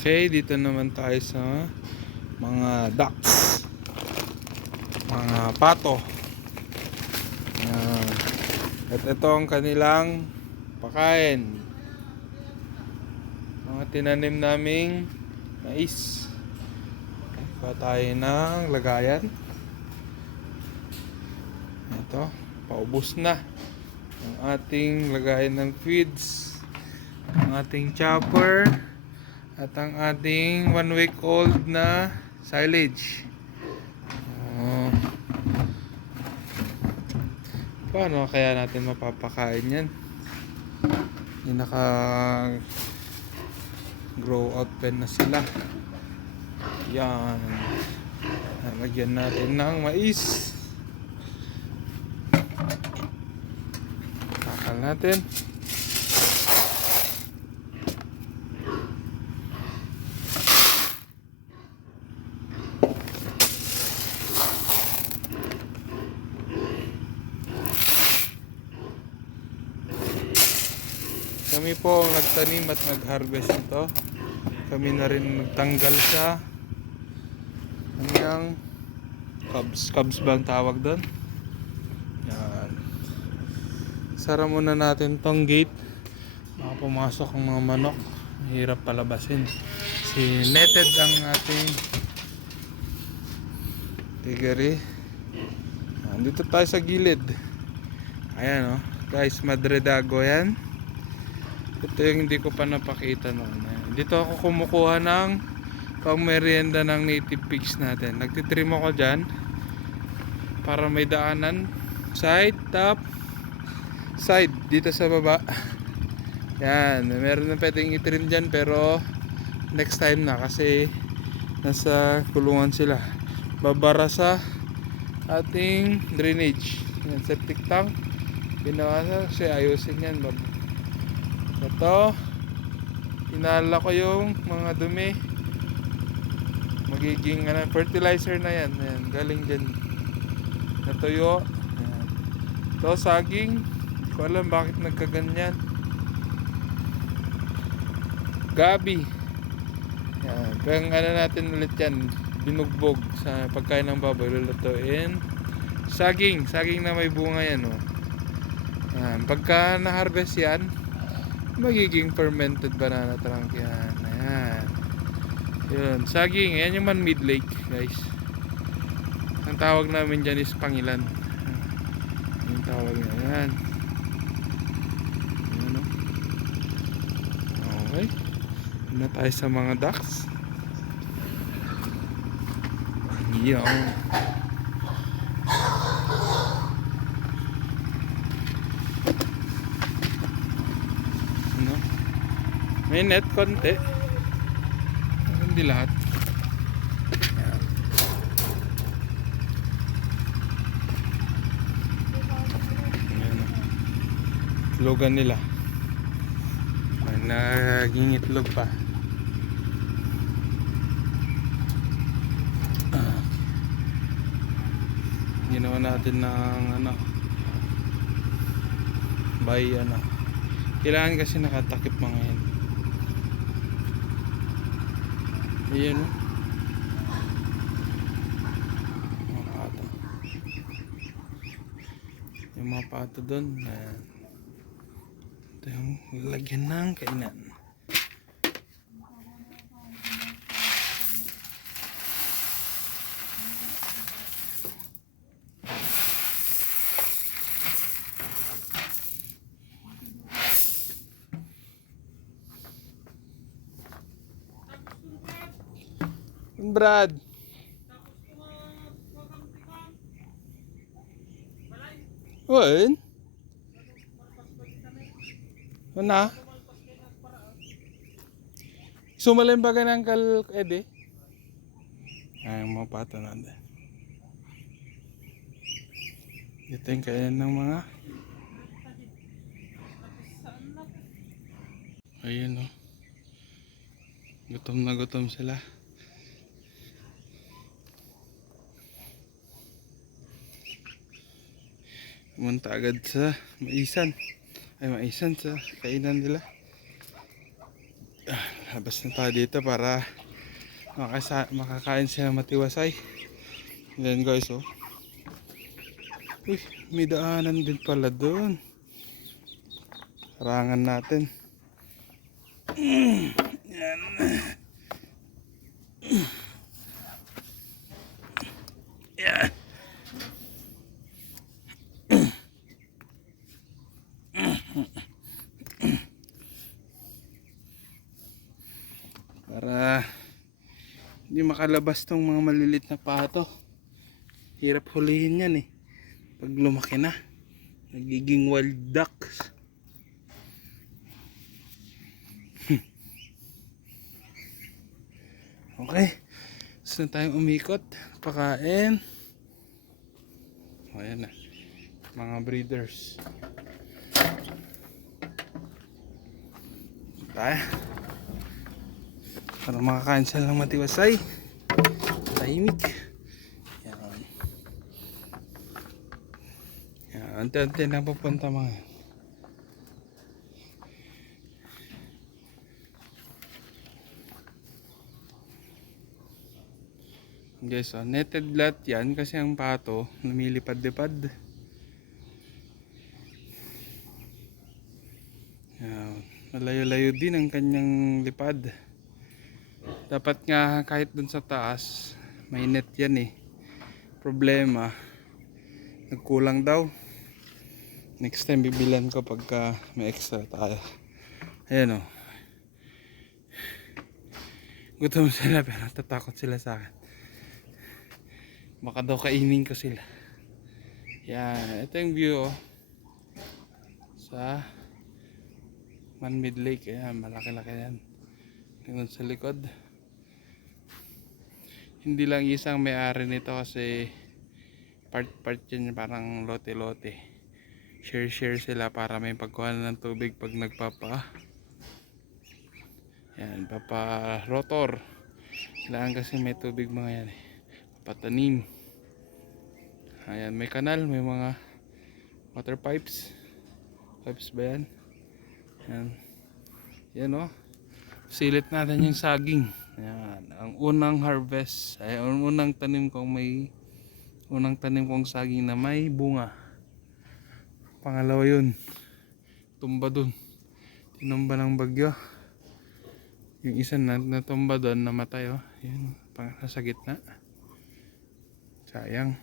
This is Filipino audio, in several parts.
Okay, dito naman tayo sa mga ducks, mga pato. Yan. At ito ang kanilang pakain. Mga tinanim naming mais. Pa tayo ng lagayan. Ito, paubos na ang ating lagayan ng feeds, ang ating chopper, at ang ating 1 week old na silage. Paano kaya natin mapapakain yan? Hindi naka grow out pen na sila. Yan. Lagyan natin ng mais. Takal natin. Kami po ang nagtanim at nag-harvest nito. Kami na rin nagtanggal sa kanyang cubs ba ang tawag doon? Yan. Sara muna natin tong gate. Baka pumasok ang mga manok. Hirap palabasin. Si netted ang ating tigari. Dito tayo sa gilid. Ayan oh. Guys, madredago yan. Ito yung hindi ko pa napakita noon. Dito ako kumukuha ng pang merienda ng native pigs natin. Nagtitrim ako dyan para may daanan. Side, top, side. Dito sa baba. Yan. Meron na pwedeng itrim dyan pero next time na kasi nasa kulungan sila. Babara sa ating drainage. Yan, septic tank. Pinawasa kasi ayusin yan. Ito, inala ko yung mga dumi. Magiging fertilizer na yan. Ayan, galing dyan. Natuyo. Ayan. Ito, saging. Hindi ko alam bakit nagkaganyan. Gabi. Ayan. Pang natin ulit yan. Binugbog sa pagkain ng baboy. Lulutuin. Saging. Saging na may bunga yan. Oh. Ayan. Pagka na-harvest yan, magiging fermented banana trunk yan. Ayan. Yun. Saging. Ayan yung man-made lake, guys. Ang tawag namin dyan is pangilan. Yung tawag niya. Ayan. Ayan o. Okay. Na tayo sa mga ducks. Ayan. May net konti. Hindi lahat. Ayan. Ayan. Itlogan nila. May naging itlog pa. Ginawa natin ng kailangan kasi nakatakip mga yan. Ayan o. Mga pato. Yung mga pato doon. Ito yung lalagyan ng kainan. Brad. Wen? Mana? Sumalim ba ka ng kal ede? Ay, mga pato natin. Ito yung kainan ng mga. Ayun o. Gutom na gutom sila. Pumunta agad sa maisan. Ay, maisan sa kainan nila. Labas na tayo dito para makakain siya matiwasay. Yan guys, oh. Uy, may daanan din pala doon. Harangan natin. Yan. Yan. Para hindi makalabas tong mga malilit na pato. Hirap hulihin yan eh. Pag lumaki na, nagiging wild ducks. Okay, gusto na tayong umikot, pakain. O ayan na, mga breeders. Tayo para makakain siya lang matiwasay. Tahimik. Yan. Yan, ante-ante na pupunta mga. Guys, so netted lot yan kasi ang pato lumilipad-lipad. Malayo-layo din ang kanyang lipad. Dapat nga kahit dun sa taas may net yan eh. Problema, nagkulang daw. Next time bibilan ko pagka may extra tayo. Ayan o. Gutom sila pero tatakot sila sa akin. Baka daw kainin ko sila. Yan, ito yung view oh. Sa Man-made Lake. Ayan, malaki-laki yan. Tingnan sa likod. Hindi lang isang may-ari nito kasi part-part yan, parang lote-lote. Share-share sila para may pagkuhanan ng tubig pag nagpapa. Yan, papa-rotor. Kailangan kasi may tubig mga yan eh. Patanim. Ayan, may kanal, may mga water pipes. Pipes ba yan? Yan. Yan o. Silit natin yung saging. Ayan, ang unang harvest ay ang unang tanim kong saging na may bunga. Pangalawa yun, tumba dun, tinumba ng bagyo. Yung isa na natumba dun, namatay oh. Yun, nasa gitna. Sayang.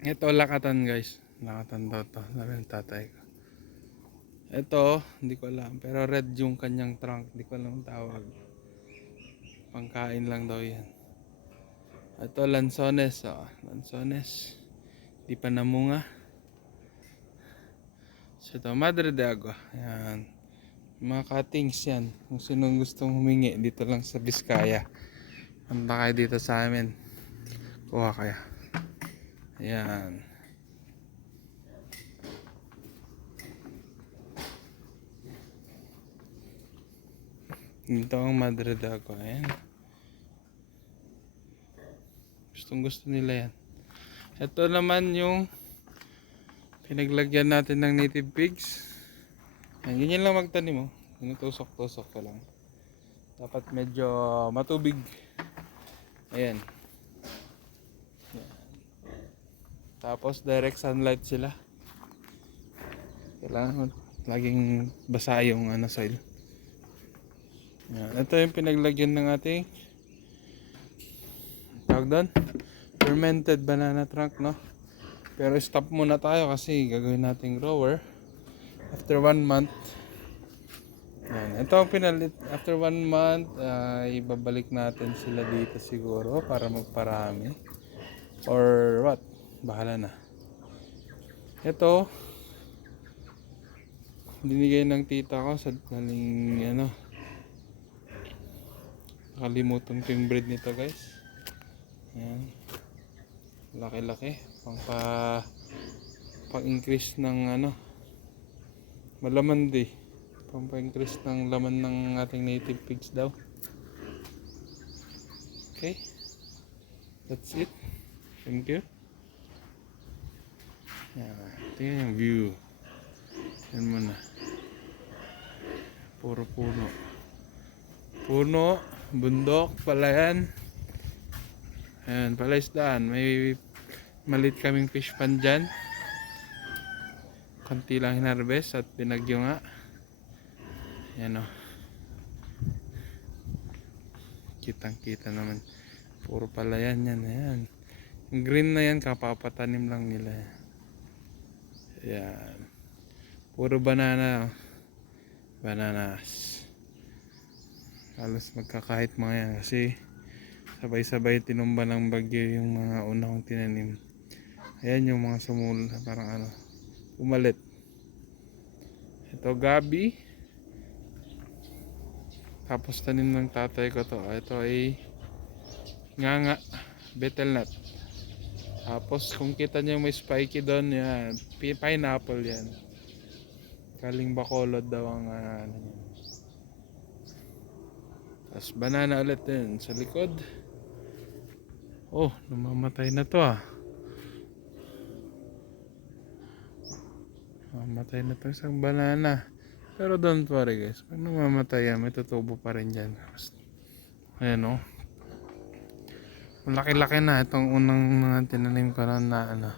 Ito lakatan guys, lakatan daw to, sabi ng tatay ko. Ito, hindi ko alam, pero red yung kanyang trunk, hindi ko alam ang tawag. Pangkain lang daw yan. Ito lansones, oh. Lansones, di pa namunga. So ito, Madre de Agua. Ayan, mga cuttings yan. Kung sinong gustong humingi dito lang sa Biskaya, punta kayo dito sa amin, kuha kaya. Ayan. Ito ang Madre de Agua. Ayan, gustong gusto nila yan. Ito naman yung pinaglagyan natin ng native pigs. Ayan, ganyan lang magtanim oh. Tusok-tusok ko lang. Dapat medyo matubig. Ayan. Ayan. Tapos direct sunlight sila. Kailangan laging basa yung soil. Ayan. Ito yung pinaglagyan ng ating tawag doon, fermented banana trunk, no? Pero stop muna tayo kasi gagawin nating grower after 1 month. Yan. Ito ang pinalit. After 1 month, ibabalik natin sila dito siguro para magparami. Or what? Bahala na. Ito, binigay ng tita ko sa daling nakalimutan ko yung breed nito guys. Yan. Laki-laki. Pang-increase ng malaman di. Pang-increase ng laman ng ating native pigs daw. Okay. That's it. Thank you. Yan. Ito yung view. Yan muna. Puro puno. puno, bundok, palayan. Ayan, palaisdaan. May malit kaming fish pan dyan. Konti lang hinarvest at binagyo nga. Ayan o. Kitang kita naman. Puro palayan yan. Ayan. Yung green na yan, kapapatanim lang nila. Ayan. Puro banana. Bananas. Halos magkakahit mga yan kasi sabay-sabay tinumba ng bagyo yung mga una kong tinanim. Ayan yung mga sumul, parang ano, umalit. Ito gabi. Tapos tanim ng tatay ko to. Ito ay nganga, betel nut. Tapos kung kita nyo may spiky doon, yan, pineapple yan. Kaling Bacolod daw ang ano yan. Tapos banana ulit din sa likod. Oh, namamatay na to ah. Mamatay na to isang banana. Pero don't worry guys, pag namamatay yan, may tutubo pa rin dyan. Ayan o. Malaki-laki na itong unang mga tinanim ko na ano.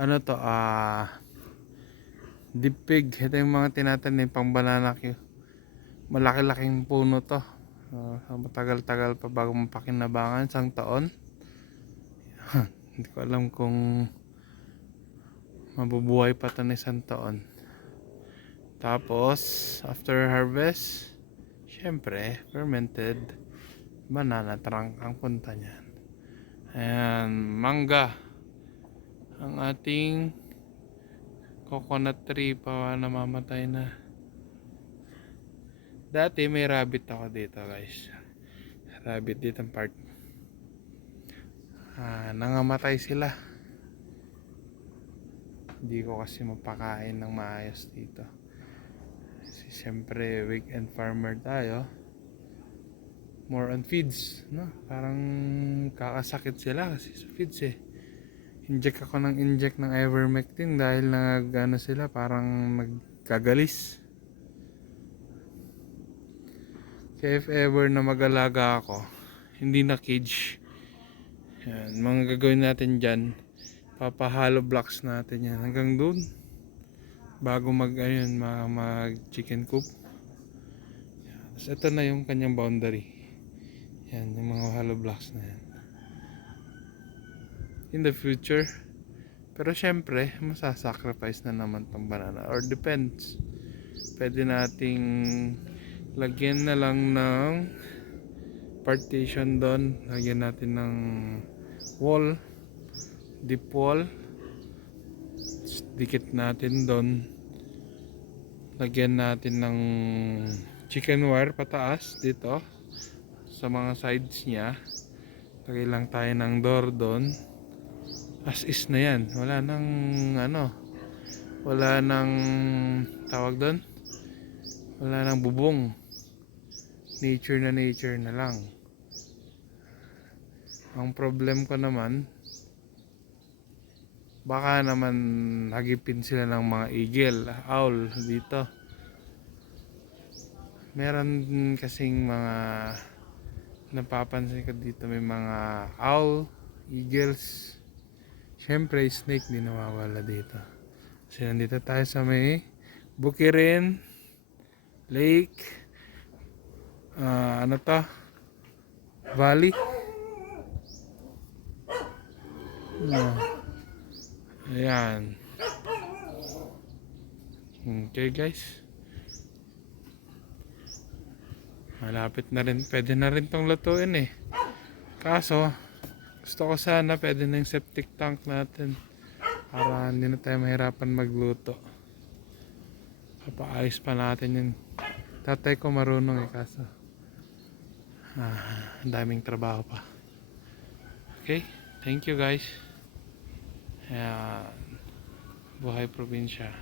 Ano to? Deep pig. Ito yung mga tinatanim pang banana Q. Malaki-laking puno to. Matagal-tagal pa bago mapakinabangan. Isang taon. Hindi ko alam kung mabubuhay pa ito na isang taon. Tapos after harvest, syempre fermented banana trunk ang punta niyan. Ayan, mangga. Ang ating coconut tree pa namamatay na. Dati may rabbit ako dito guys. Rabbit dito ang part. Nangamatay sila. Hindi ko kasi mapakain ng maayos dito. Kasi siyempre weekend farmer tayo. More on feeds, no? Parang kakasakit sila kasi sa feeds eh. Inject ako ng ivermectin dahil nagano sila, parang nagkagalis. Kaya if ever na mag-alaga ako, hindi na cage. Yan, mga gagawin natin dyan, papahalo blocks natin yan hanggang dun bago mag chicken coop. So, ito na yung kanyang boundary. Yan, yung mga hollow blocks na yan. In the future, pero syempre masasacrifice na naman tong banana, or depends. Pwede nating lagyan na lang ng partition doon, lagyan natin ng wall, deep wall, dikit natin doon, lagyan natin ng chicken wire pataas dito sa mga sides niya, lagay lang tayo ng door doon. As is na yan, wala nang ano, wala nang tawag doon, wala nang bubong. Nature na lang. Ang problem ko naman, baka naman hagipin sila ng mga eagle, owl dito. Meron kasing mga napapansin ko dito, may mga owl, eagles. Syempre snake din nawawala dito. Kasi nandito tayo sa may Bukirin Lake, ano to, Valley. Ayan. Okay guys, malapit na rin, pwede na rin tong lutuin eh. Kaso gusto ko sana pwede na yung septic tank natin para hindi na tayo mahirapan magluto. Papaayos pa natin yun. Tatay ko marunong eh, kaso daming trabaho pa. Okay, thank you guys. Buhay probinsya.